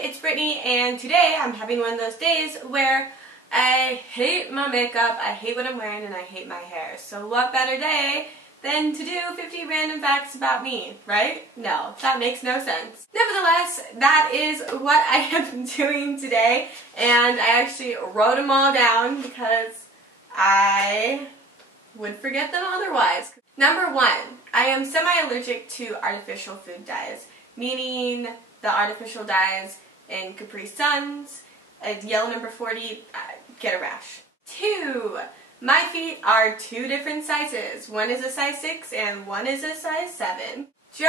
it's Brittany, and today I'm having one of those days where I hate my makeup, I hate what I'm wearing, and I hate my hair. So what better day than to do 50 random facts about me, right? No, that makes no sense. Nevertheless, that is what I am doing today, and I actually wrote them all down because I would forget them otherwise. Number 1, I am semi-allergic to artificial food dyes, meaning the artificial dyes in Capri Suns, yellow number 40, get a rash. 2, my feet are 2 different sizes. One is a size 6 and one is a size 7. 3,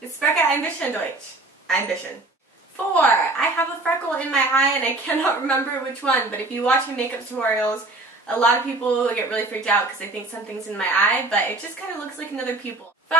ich spreche ein bisschen Deutsch. Ein bisschen. 4, I have a freckle in my eye and I cannot remember which one, but if you watch my makeup tutorials, a lot of people get really freaked out because they think something's in my eye, but it just kind of looks like another pupil. 5,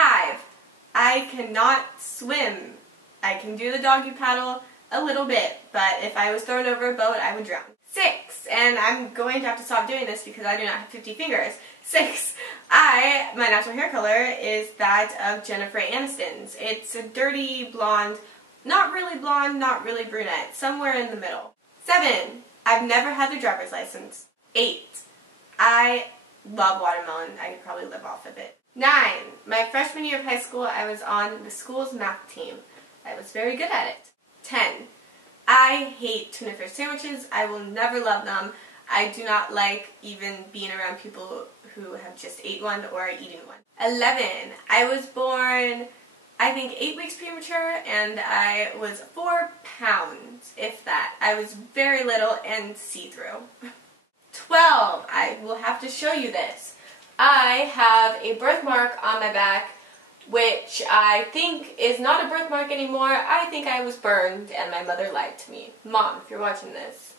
I cannot swim. I can do the doggy paddle a little bit, but if I was thrown over a boat, I would drown. 6, and I'm going to have to stop doing this because I do not have 50 fingers. 6, my natural hair color is that of Jennifer Aniston's. It's a dirty blonde, not really brunette, somewhere in the middle. 7, I've never had a driver's license. 8, I love watermelon. I could probably live off of it. 9, my freshman year of high school, I was on the school's math team. I was very good at it. 10, I hate tuna fish sandwiches. I will never love them. I do not like even being around people who have just ate one or are eating one. 11, I was born, I think 8 weeks premature, and I was 4 pounds, if that. I was very little and see-through. 12, I will have to show you this. I have a birthmark on my back, which I think is not a birthmark anymore. I think I was burned and my mother lied to me. Mom, if you're watching this,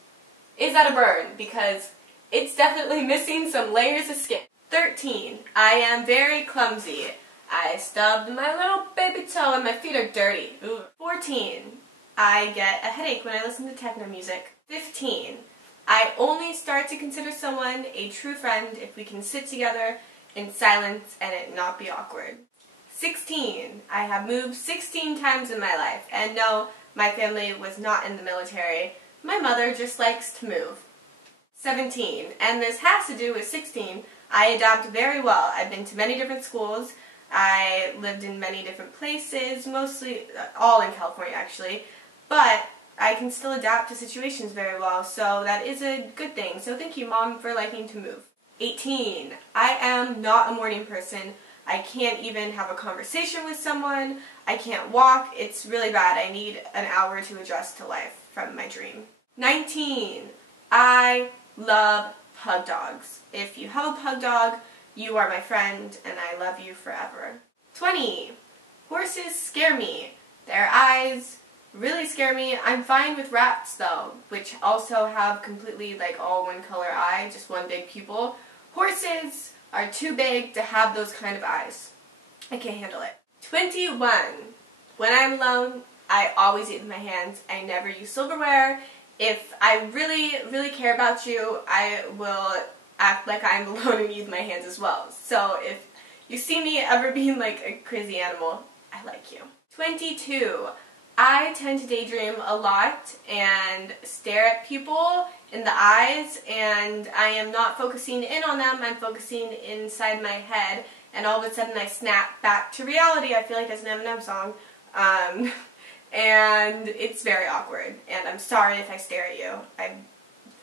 is that a burn? Because it's definitely missing some layers of skin. 13, I am very clumsy. I stubbed my little baby toe and my feet are dirty. Ooh. 14, I get a headache when I listen to techno music. 15, I only start to consider someone a true friend if we can sit together in silence and it not be awkward. 16, I have moved 16 times in my life, and no, my family was not in the military. My mother just likes to move. 17, and this has to do with 16, I adapt very well. I've been to many different schools. I lived in many different places, mostly, all in California actually, but I can still adapt to situations very well, so that is a good thing. So thank you, Mom, for liking to move. 18, I am not a morning person. I can't even have a conversation with someone. I can't walk. It's really bad. I need an hour to adjust to life from my dream. 19, I love pug dogs. If you have a pug dog, you are my friend and I love you forever. 20, horses scare me. Their eyes really scare me. I'm fine with rats though, which also have completely all one color eye, just one big pupil. Horses are too big to have those kind of eyes. I can't handle it. 21, when I'm alone, I always eat with my hands. I never use silverware. If I really care about you, I will act like I'm alone and use my hands as well. So if you see me ever being like a crazy animal, I like you. 22, I tend to daydream a lot and stare at people in the eyes, and I am not focusing in on them, I'm focusing inside my head, and all of a sudden I snap back to reality. I feel like that's an Eminem song, and it's very awkward, and I'm sorry if I stare at you.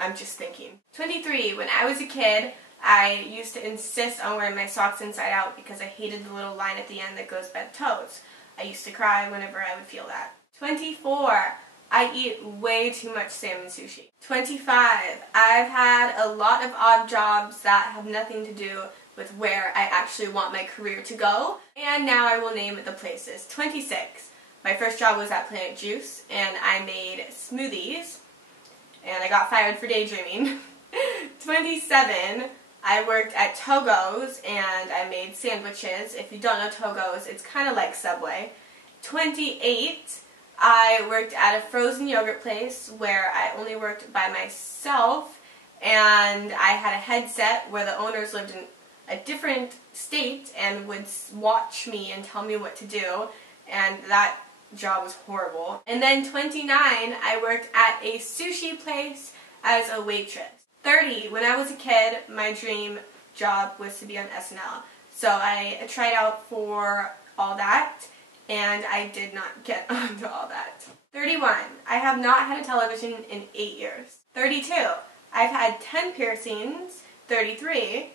I'm just thinking. 23, when I was a kid, I used to insist on wearing my socks inside out because I hated the little line at the end that goes by the toes. I used to cry whenever I would feel that. 24, I eat way too much salmon sushi. 25, I've had a lot of odd jobs that have nothing to do with where I actually want my career to go, and now I will name the places. 26, my first job was at Planet Juice, and I made smoothies, and I got fired for daydreaming. 27, I worked at Togo's, and I made sandwiches. If you don't know Togo's, it's kind of like Subway. 28, I worked at a frozen yogurt place where I only worked by myself, and I had a headset where the owners lived in a different state and would watch me and tell me what to do, and that job was horrible. And then 29, I worked at a sushi place as a waitress. 30, when I was a kid, my dream job was to be on SNL. So I tried out for all that, and I did not get onto all that. 31, I have not had a television in 8 years. 32, I've had 10 piercings. 33,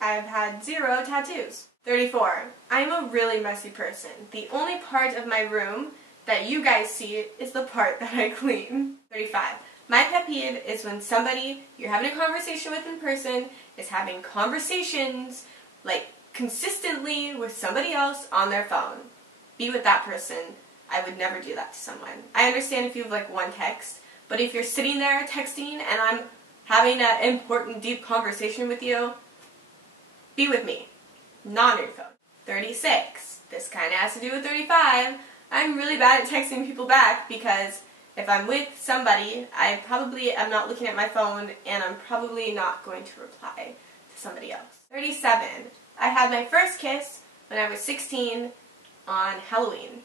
I've had 0 tattoos. 34, I'm a really messy person. The only part of my room that you guys see is the part that I clean. 35, my pet peeve is when somebody you're having a conversation with in person is having conversations like consistently with somebody else on their phone. Be with that person. I would never do that to someone. I understand if you have like one text, but if you're sitting there texting and I'm having an important, deep conversation with you, be with me, not on your phone. 36. This kind of has to do with 35. I'm really bad at texting people back because if I'm with somebody, I probably am not looking at my phone and I'm probably not going to reply to somebody else. 37. I had my first kiss when I was 16 on Halloween.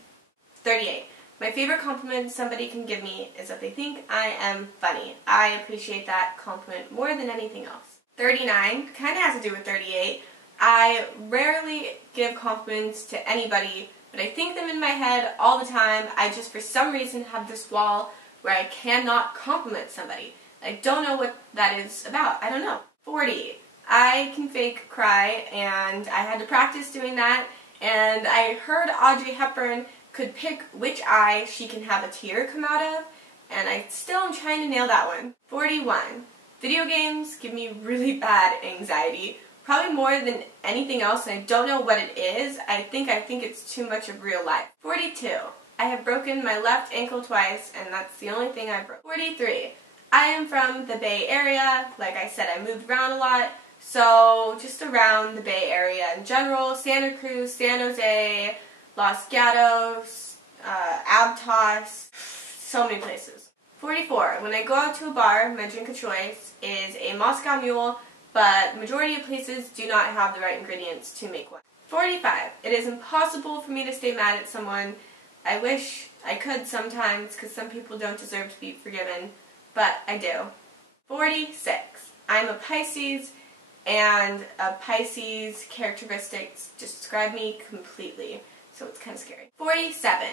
38. My favorite compliment somebody can give me is that they think I am funny. I appreciate that compliment more than anything else. 39, kind of has to do with 38. I rarely give compliments to anybody, but I think them in my head all the time. I just, for some reason, have this wall where I cannot compliment somebody. I don't know what that is about. I don't know. 40, I can fake cry, and I had to practice doing that, and I heard Audrey Hepburn could pick which eye she can have a tear come out of, and I still am trying to nail that one. 41. Video games give me really bad anxiety, probably more than anything else, and I don't know what it is. I think it's too much of real life. 42. I have broken my left ankle twice, and that's the only thing I broke. 43. I am from the Bay Area. Like I said, I moved around a lot, so just around the Bay Area in general, Santa Cruz, San Jose, Los Gatos, Aptos, so many places. 44. When I go out to a bar, my drink of choice is a Moscow Mule, but the majority of places do not have the right ingredients to make one. 45. It is impossible for me to stay mad at someone. I wish I could sometimes, because some people don't deserve to be forgiven, but I do. 46. I'm a Pisces, and a Pisces characteristics describe me completely. So it's kind of scary. 47.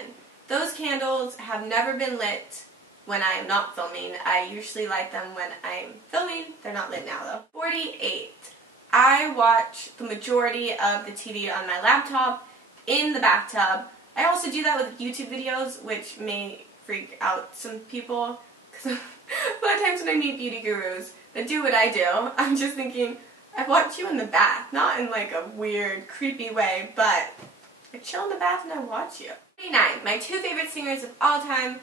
Those candles have never been lit when I am not filming. I usually light them when I'm filming. They're not lit now though. 48. I watch the majority of the TV on my laptop in the bathtub. I also do that with YouTube videos, which may freak out some people. Because a lot of times when I meet beauty gurus that do what I do, I'm just thinking, I watch you in the bath. Not in like a weird, creepy way, but I chill in the bath and I watch you. 49. My two favorite singers of all time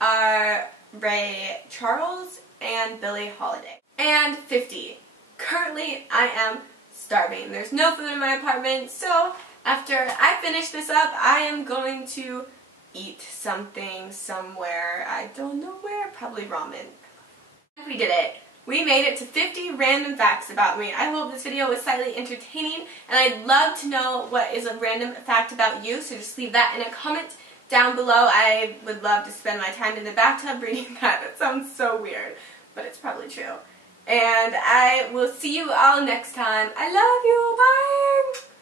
are Ray Charles and Billie Holiday. And 50. Currently, I am starving. There's no food in my apartment, so after I finish this up, I am going to eat something somewhere. I don't know where. Probably ramen. We did it. We made it to 50 random facts about me. I hope this video was slightly entertaining, and I'd love to know what is a random fact about you, so just leave that in a comment down below. I would love to spend my time in the bathtub reading that. That sounds so weird, but it's probably true. And I will see you all next time. I love you. Bye!